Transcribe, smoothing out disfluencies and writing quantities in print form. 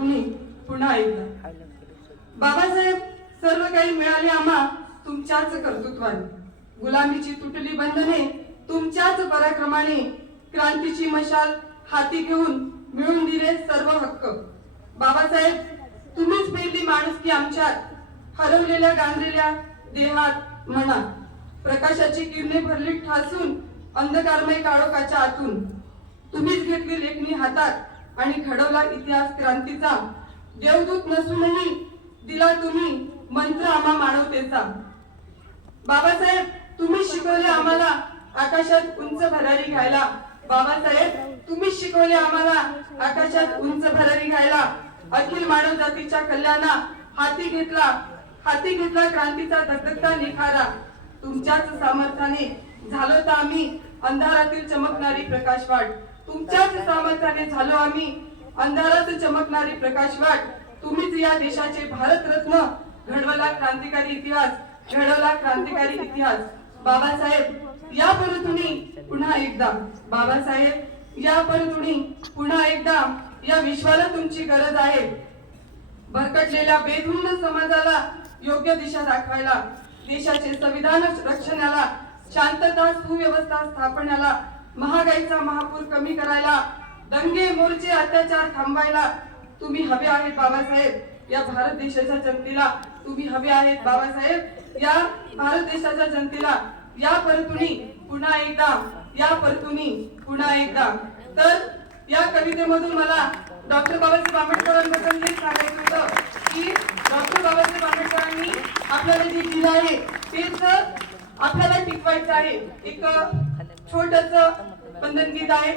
परतुनी पुन्हा एकदा बाबासाहेब सर्व काही मिळाले आम्हा तुमच्याच कर्तृत्वाने, गुलामीची तुटली बंधने तुमच्याच पराक्रमाने, क्रांतीची मशाल हाती घेऊन मिळून दिले सर्व हक्क। बाबासाहेब तुम्हीच पेरली माणुसकी आमच्यात, हरवलेल्या गांजलेल्या देहात मनात, प्रकाशाची किरणे भरली ठासून अंधकारमय काळोखाच्या आतून, तुम्हीच घेतली लेखणी हातात आणि घडवला इतिहास क्रांतीचा, देवदूत नसूनही दिला तुम्ही मंत्र आम्हा मानवतेचा। बाबासाहेब तुम्ही शिकवले आम्हाला आकाशात उंच भरारी घ्यायला, बाबासाहेब तुम्ही शिकवले आम्हाला आकाशात उंच भरारी घ्यायला, अखिल मानव जातीच्या कल्याणा हाती घेतला क्रांतीचा धगधगता निखारा, तुमच्याच सामर्थ्याने झालो तर आम्ही अंधारातील चमकणारी प्रकाशवाट, तुमच्याच सामर्थ्याने झालो आम्ही अंधारात चमकणारी प्रकाशवाट, तुम्हीच या देशाचे भारतरत्न घडवला क्रांतिकारी इतिहास। बाबासाहेब या परतुनी पुन्हा एकदा, बाबासाहेब या परतुनी पुन्हा एकदा, या विश्वाला तुमची गरज आहे। भरकटलेल्या बेधुंद समाजाला योग्य दिशा दाखवायला, देशाचे संविधान रक्षणाला, शांतता सुव्यवस्था स्थापण्याला, महागाईचा महापूर कमी करायला, दंगे मोर्चे अत्याचार थांबवायला तुम्ही हवे आहेत बाबासाहेब या भारत देशाच्या जनतेला, तुम्ही हवे आहेत बाबासाहेब या भारत देशाच्या जनतेला। या परतुनी पुन्हा एकदा, या परतुनी पुन्हा एकदा। तर या कवितेमधून मला डॉक्टर बाबासाहेब आंबेडकरांबद्दल हे सांगायचं होतं की डॉक्टर बाबासाहेब आंबेडकरांनी आपल्याला जे दिलं आहे तेच आपल्याला टिकवायचं आहे। एक छोटस बंधनगीत आहे।